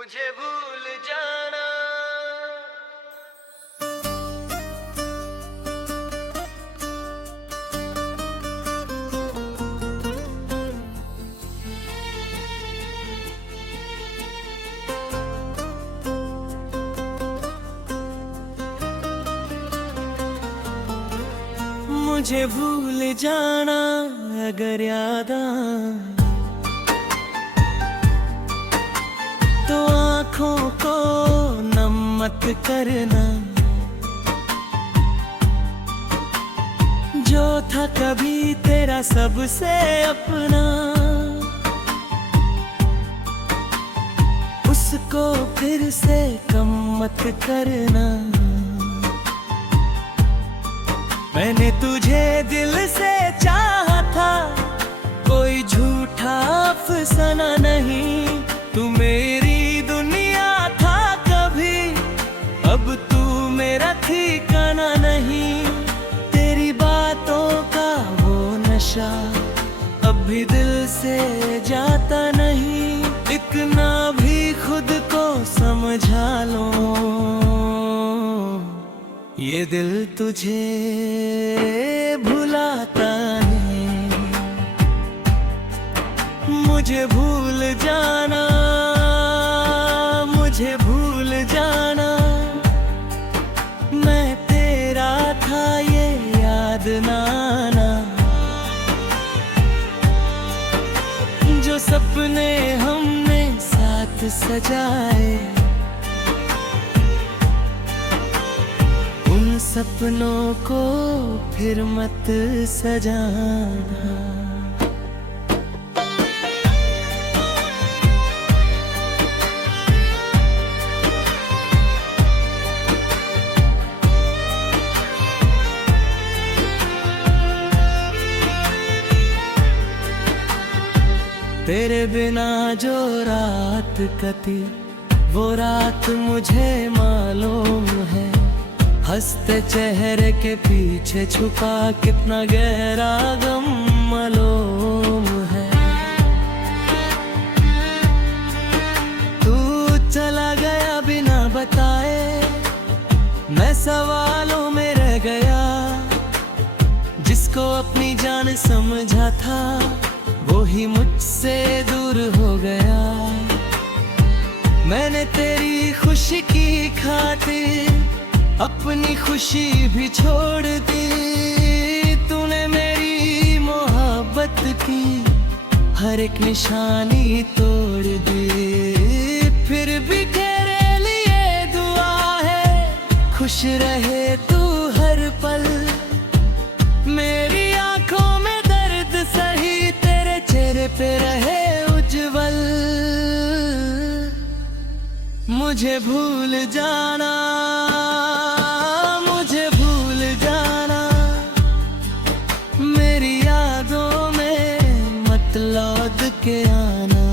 मुझे भूल जाना। मुझे भूल जाना अगर याद आए तो आँखों को नम मत करना। जो था कभी तेरा सबसे अपना, उसको फिर से कम मत करना। मैंने तुझे दिल से चाहा था, कोई झूठा अफसाना नहीं। तू मेरी दुनिया था कभी, अब तू मेरा ठिकाना नहीं। तेरी बातों का वो नशा अब भी दिल से जाता नहीं। इतना भी खुद को समझा लो, ये दिल तुझे भुलाता है। मुझे भूल जाना, मुझे भूल जाना। मैं तेरा था ये याद ना आना। जो सपने हमने साथ सजाए, सपनों को फिर मत सजाना। तेरे बिना जो रात कटी, वो रात मुझे मालूम है। हंसते चेहरे के पीछे छुपा कितना गहरा गम मालूम है। तू चला गया बिना बताए, मैं सवालों में रह गया। जिसको अपनी जान समझा था, वो ही मुझसे दूर हो गया। मैंने तेरी खुशी की खातिर अपनी खुशी भी छोड़ दी। तूने मेरी मोहब्बत की हर एक निशानी तोड़ दी। फिर भी तेरे लिए दुआ है, खुश रहे तू हर पल। मेरी आंखों में दर्द सही, तेरे चेहरे पे रहे उज्जवल। मुझे भूल जाना, मुझे भूल जाना। मेरी यादों में मत लौट के आना।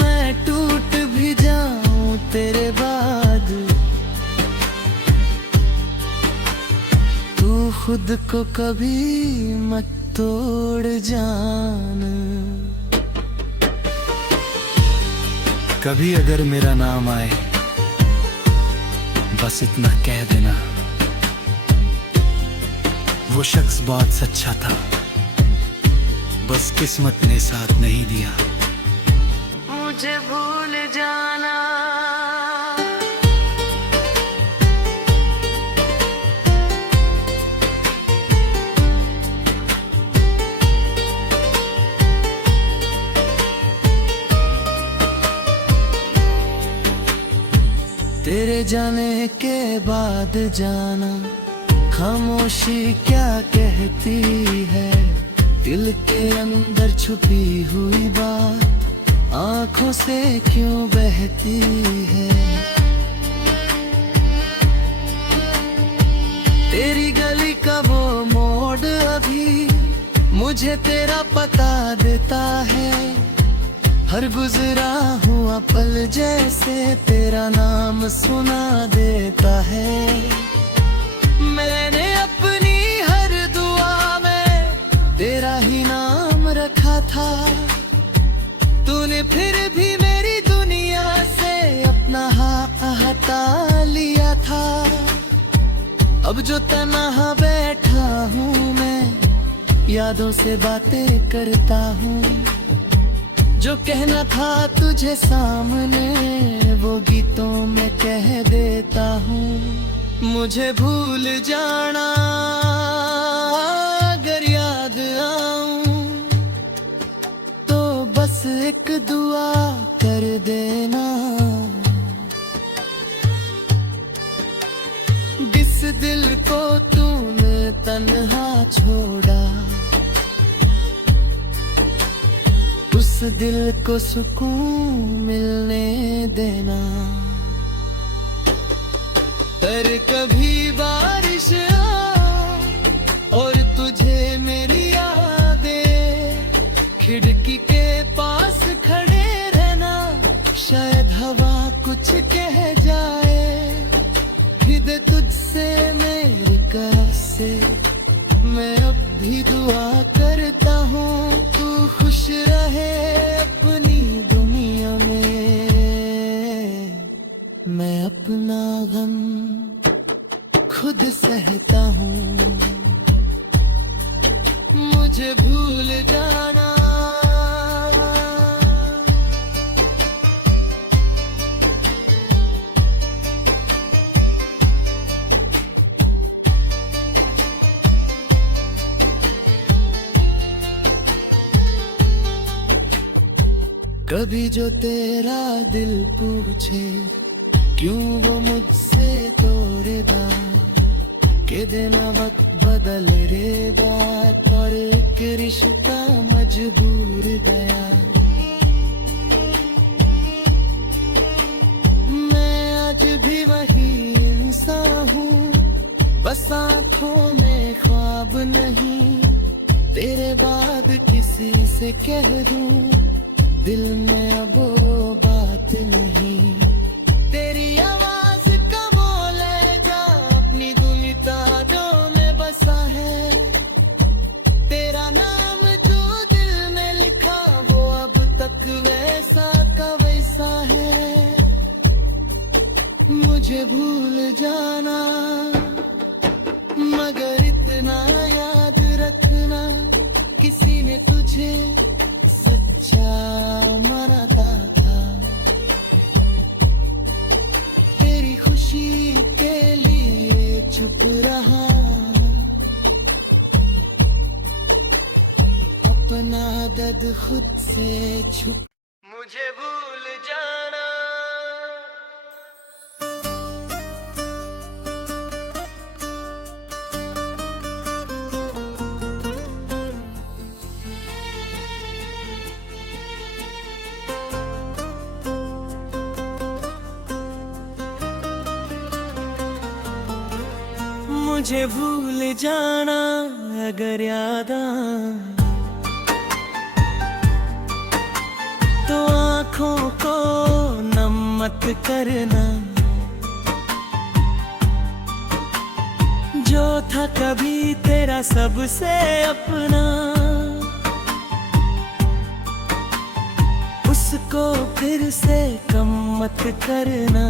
मैं टूट भी जाऊं तेरे बाद, तू खुद को कभी मत तोड़ जाना। कभी अगर मेरा नाम आए, बस इतना कह देना, वो शख्स बहुत सच्चा था, बस किस्मत ने साथ नहीं दिया। मुझे भूल जाना। तेरे जाने के बाद जाना, खामोशी क्या कहती है। दिल के अंदर छुपी हुई बात आंखों से क्यों बहती है। तेरी गली का वो मोड़ अभी मुझे तेरा पता देता है। हर गुजरा हुआ पल जैसे तेरा नाम सुना देता है। मैंने अपनी हर दुआ में तेरा ही नाम रखा था। तूने फिर भी मेरी दुनिया से अपना हाथ हटा लिया था। अब जो तन्हा बैठा हूँ मैं, यादों से बातें करता हूँ। जो कहना था तुझे सामने, वो गीतों में कह देता हूँ। मुझे भूल जाना अगर याद आऊं, तो बस एक दुआ कर देना। जिस दिल को तूने तन्हा छोड़ा, उस दिल को सुकून मिलने देना। पर कभी बारिश और तुझे मेरी यादें, खिड़की के पास खड़े रहना। शायद हवा कुछ कह जाए, फिर तुझसे मेरी तरफ से मैं अब भी दुआ करता हूँ। तू खुश रहे अपनी दुनिया में, मैं अपना गम खुद सहता हूँ। मुझे भूल जाना कभी जो तेरा दिल पूछे, क्यों वो मुझसे तोड़ेगा। के देना वक्त बदल रे बात, और एक रिश्ता मजबूर गया। मैं आज भी वही इंसान हूँ, बस आँखों में ख्वाब नहीं। तेरे बाद किसी से कह दूँ, दिल में अब वो बात नहीं। तेरी आवाज का बोले जा, अपनी दुनिया तारों में बसा है। तेरा नाम जो दिल में लिखा, वो अब तक वैसा का वैसा है। मुझे भूल जाना, मगर इतना याद रखना, किसी ने तुझे सच्चा मानता था। तेरी खुशी के लिए चुप रहा, अपना दर्द खुद से छुप। मुझे भूल जाना मुझे भूल जाना अगर याद आए, तो आँखों को नम मत करना। जो था कभी तेरा सबसे अपना, उसको फिर से कम मत करना।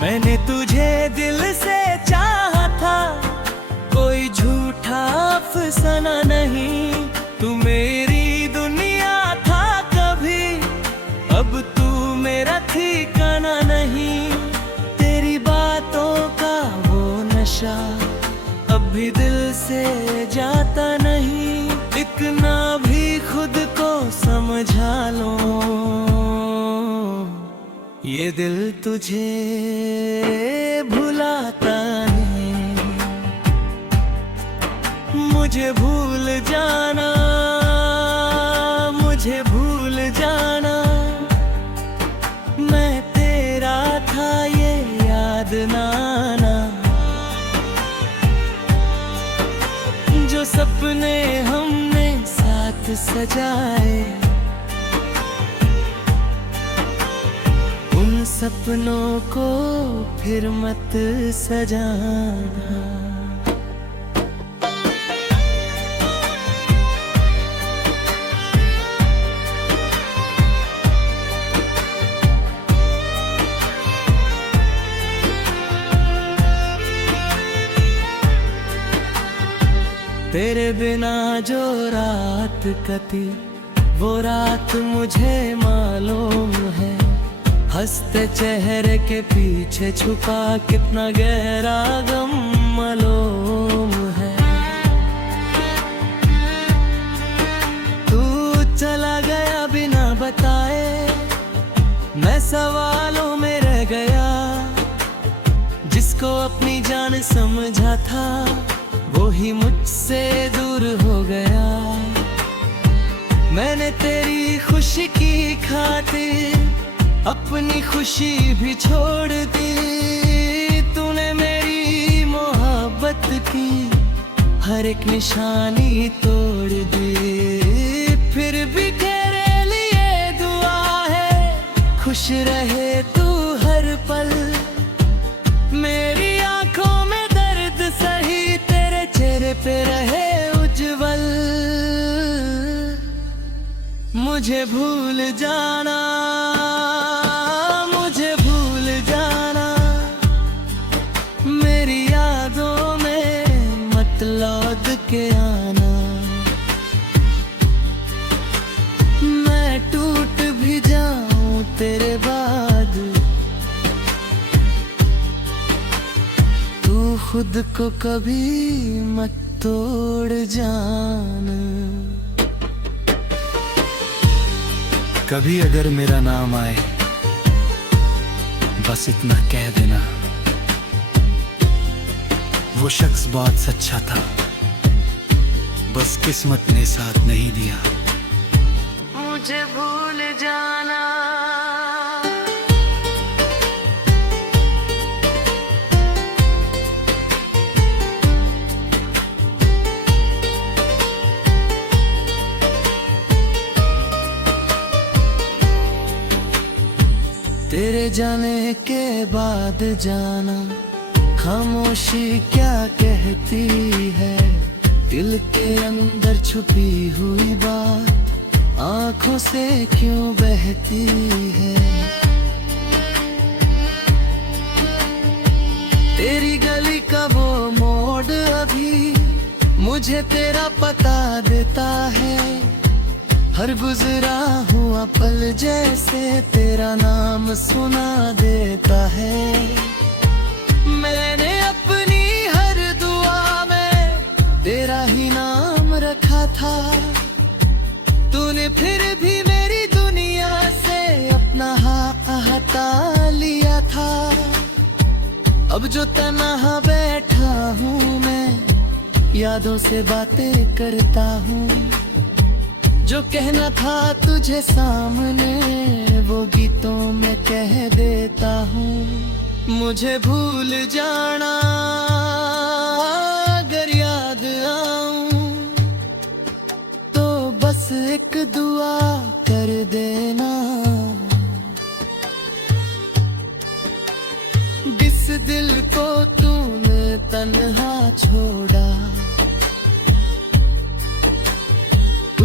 मैंने तुझे दिल से चाहा था, कोई झूठा अफसाना नहीं। तू मेरी दुनिया था कभी, अब तू मेरा ठिकाना नहीं। तेरी बातों का वो नशा अब भी दिल से जाता नहीं। इतना भी खुद को समझा लो, ये दिल तुझे भुलाता है। मुझे भूल जाना, मुझे भूल जाना, मैं तेरा था ये याद ना आना। जो सपने हमने साथ सजाए, उन सपनों को फिर मत सजाना। तेरे बिना जो रात कटी वो रात मुझे मालूम है। हंसते चेहरे के पीछे छुपा कितना गहरा गम मालूम है। तू चला गया बिना बताए, मैं सवालों में रह गया। जिसको अपनी जान समझा था वो ही मुझसे दूर हो गया। मैंने तेरी खुशी की खातिर अपनी खुशी भी छोड़ दी। तूने मेरी मोहब्बत की हर एक निशानी तोड़ दी। फिर भी तेरे लिए दुआ है, खुश रहे तू हर पल। मेरी आंखों में दर्द सही, तेरे चेहरे पे रहे उज्जवल। मुझे भूल जाना, मुझे भूल जाना, मेरी यादों में मत लौट के आना। मैं टूट भी जाऊं तेरे बाद, तू खुद को कभी मत तोड़ जाना। कभी अगर मेरा नाम आए बस इतना कह देना, वो शख्स बहुत सच्चा था, बस किस्मत ने साथ नहीं दिया। मुझे भूल जाना, तेरे जाने के बाद जाना खामोशी क्या कहती है। दिल के अंदर छुपी हुई बात आंखों से क्यों बहती है। तेरी गली का वो मोड़ अभी मुझे तेरा पता देता है। हर गुजरा हुआ पल जैसे तेरा नाम सुना देता है। मैंने अपनी हर दुआ में तेरा ही नाम रखा था। तूने फिर भी मेरी दुनिया से अपना हाथ हटा लिया था। अब जो तन्हा बैठा हूँ मैं, यादों से बातें करता हूँ। जो कहना था तुझे सामने वो गीतों में कह देता हूँ। मुझे भूल जाना अगर याद आऊं तो बस एक दुआ कर देना। जिस दिल को तूने तन्हा छोड़ा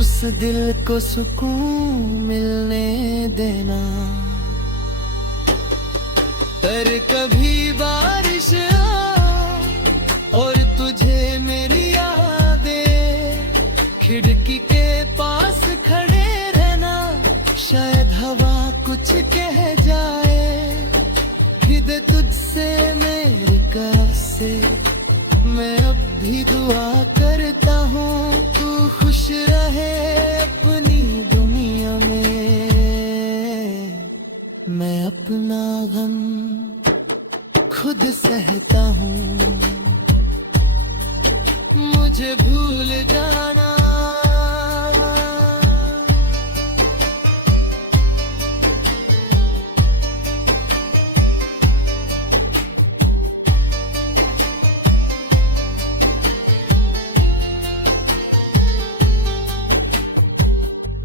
उस दिल को सुकून मिलने देना। पर कभी बारिश और तुझे मेरी यादें, खिड़की के पास खड़े रहना। शायद हवा कुछ कह जाए, खुद तुझसे मेरी तरफ से मैं अब भी दुआ करता हूँ। तू खुश रहे अपनी दुनिया में, मैं अपना गम खुद सहता हूँ। मुझे भूल जाना,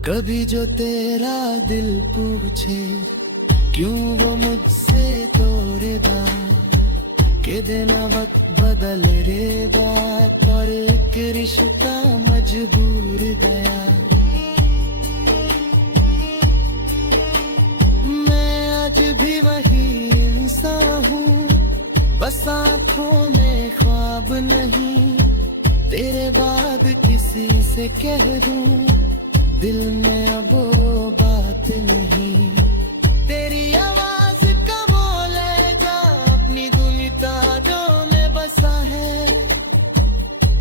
कभी जो तेरा दिल पूछे क्यों वो मुझसे तोड़ेगा, के देना वक्त बदल रे बात और एक रिश्ता मजबूर गया। मैं आज भी वही इंसान हूँ, बस आँखों में ख्वाब नहीं। तेरे बाद किसी से कह दूं, दिल में अब वो बात नहीं। तेरी आवाज का बोलेगा, अपनी दुनिया जो में बसा है।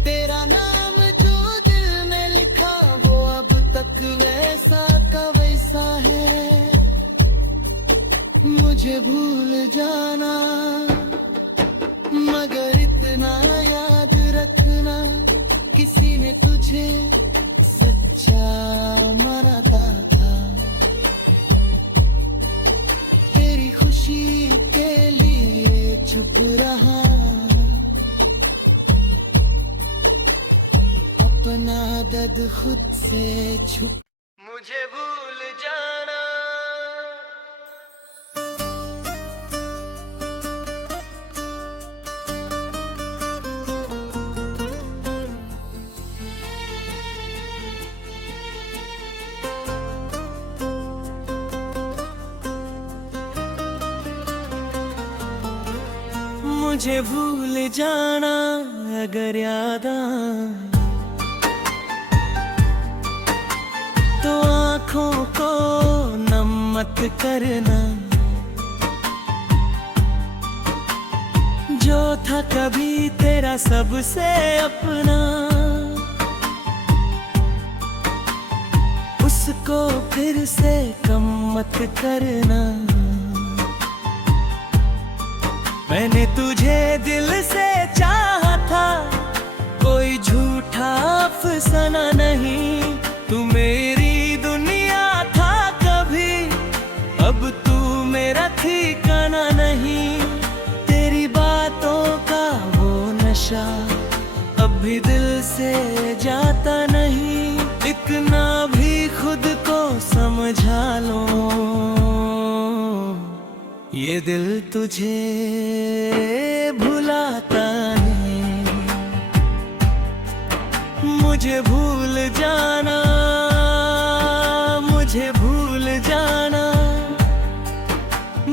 तेरा नाम जो दिल में लिखा, वो अब तक वैसा का वैसा है। मुझे भूल जाना, मगर इतना याद रखना, किसी ने तुझे सच्चा माना था। तेरी खुशी के लिए चुप रहा, अपना दर्द खुद से छुप। मुझे भूल जाना, मुझे भूल जाना अगर याद आए तो आँखों को नम मत करना। जो था कभी तेरा सबसे अपना, उसको फिर से कम मत करना। मैंने तुझे दिल से चाहा था, कोई झूठा अफसाना नहीं। तू मेरी दुनिया था कभी, अब तू मेरा ठिकाना नहीं। तेरी बातों का वो नशा अब भी दिल से जाता नहीं। इतना भी खुद को समझा लो, ये दिल तुझे भुलाता है। मुझे भूल जाना, मुझे भूल जाना,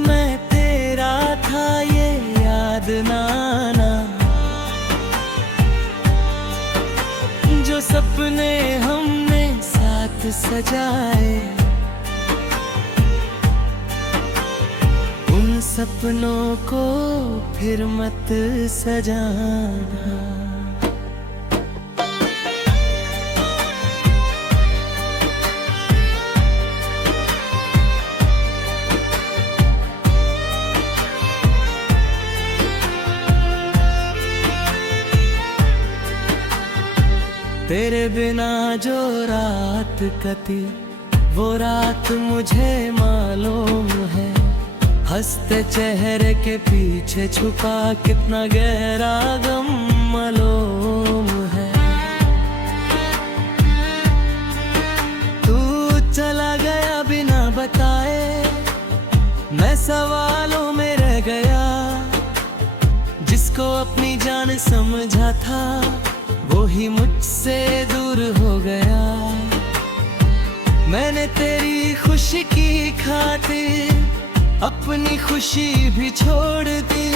मैं तेरा था ये याद ना आना। जो सपने हमने साथ सजाए, उन सपनों को फिर मत सजाना। तेरे बिना जो रात कटी, वो रात मुझे मालूम है। हंसते चेहरे के पीछे छुपा कितना गहरा गम मालूम है। तू चला गया बिना बताए, मैं सवालों में रह गया। जिसको अपनी जान समझा था, वो ही मुझसे दूर हो गया। मैंने तेरी खुशी की खातिर अपनी खुशी भी छोड़ दी।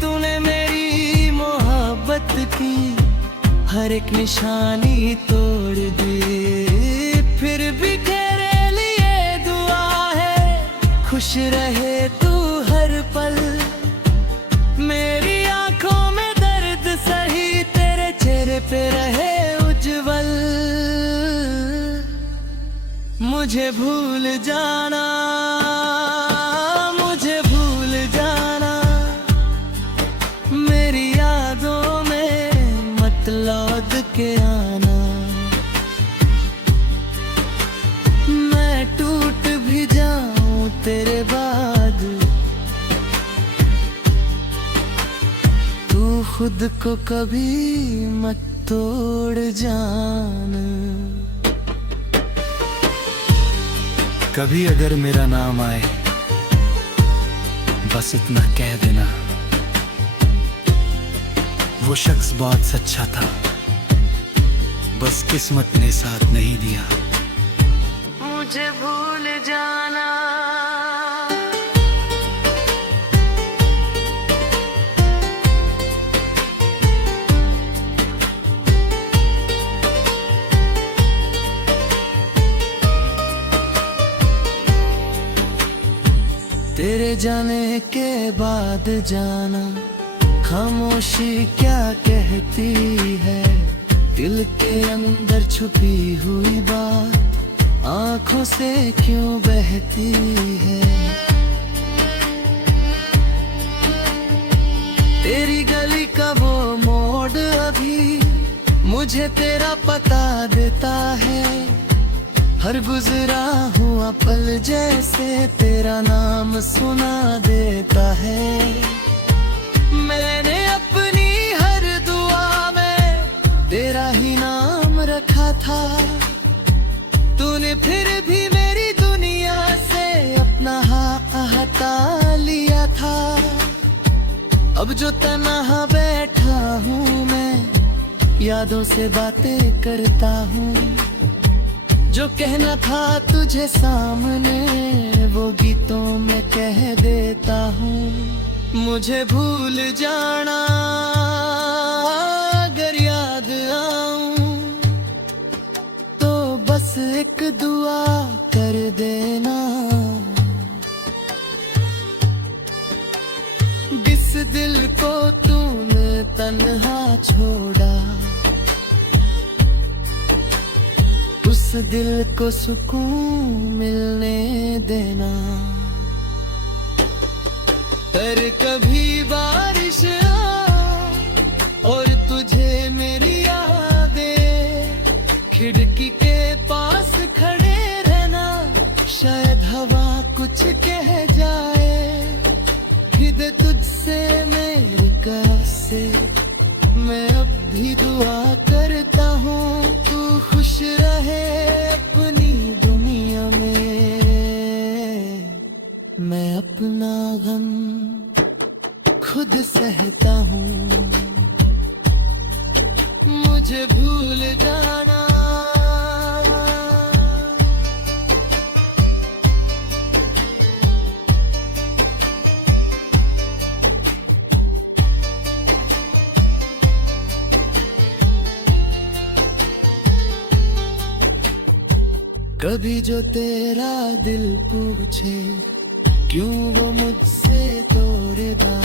तूने मेरी मोहब्बत की हर एक निशानी तोड़ दी। फिर भी तेरे लिए दुआ है, खुश रहे तू हर पल। मेरी आंखों में दर्द सही, तेरे चेहरे पे रहे उज्जवल। मुझे भूल जाना, मुझे भूल जाना, मेरी यादों में मत लौट के आना। मैं टूट भी जाऊं तेरे बाद, तू खुद को कभी मत तोड़ जाना। कभी अगर मेरा नाम आए, बस इतना कह देना, वो शख्स बहुत सच्चा था, बस किस्मत ने साथ नहीं दिया। मुझे भूल जाना, तेरे जाने के बाद जाना खामोशी क्या कहती है, दिल के अंदर छुपी हुई बात आंखों से क्यों बहती है। तेरी गली का वो मोड़ अभी मुझे तेरा पता देता है, हर गुजरा हुआ पल जैसे तेरा नाम सुना देता है। मैंने अपनी हर दुआ में तेरा ही नाम रखा था, तूने फिर भी मेरी दुनिया से अपना हाथ हटा लिया था। अब जो तन्हा बैठा हूँ मैं, यादों से बातें करता हूँ, जो कहना था तुझे सामने वो गीतों में कह देता हूँ। मुझे भूल जाना अगर याद आऊं, तो बस एक दुआ कर देना। जिस दिल को तूने तन्हा छोड़ा, उस दिल को सुकून मिलने देना। पर कभी बारिश और तुझे मेरी यादें, खिड़की के पास खड़े रहना, शायद हवा कुछ कह जाए। खुद तुझसे मेरी तरफ से मैं अब भी दुआ करता हूँ, तू खुश रहे अपनी दुनिया में। मैं अपना गम खुद सहता हूँ, मुझे भूल जाना। कभी जो तेरा दिल पूछे क्यों वो मुझसे तोड़ेगा,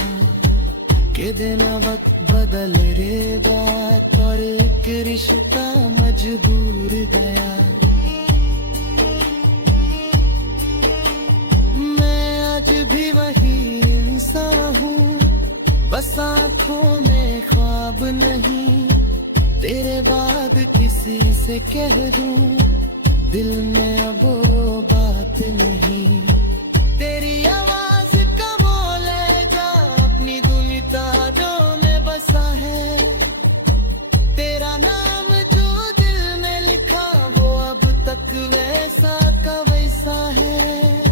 के देना वक्त बदल रे बात और एक रिश्ता मजबूर गया। मैं आज भी वही इंसान हूँ, बस आँखों में ख्वाब नहीं, तेरे बाद किसी से कह दूँ दिल में अब वो बात नहीं। तेरी आवाज का वो लहजा अपनी दुनिया तारों में बसा है, तेरा नाम जो दिल में लिखा वो अब तक वैसा का वैसा है।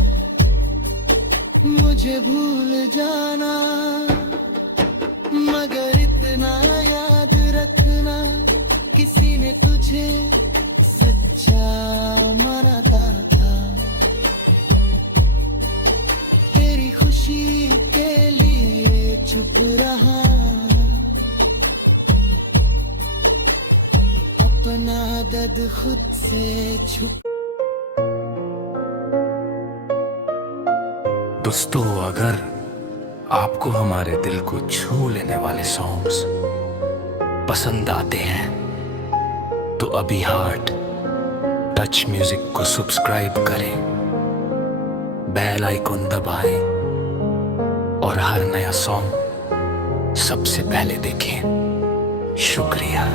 मुझे भूल जाना मगर इतना याद रखना, किसी ने तुझे सच्चा मानता था, तेरी खुशी के लिए चुप रहा, अपना दर्द खुद से छुप। दोस्तों, अगर आपको हमारे दिल को छू लेने वाले सॉन्ग्स पसंद आते हैं तो अभी हार्ट टच म्यूजिक को सब्सक्राइब करें, बेल आइकॉन दबाएं और हर नया सॉन्ग सबसे पहले देखें। शुक्रिया।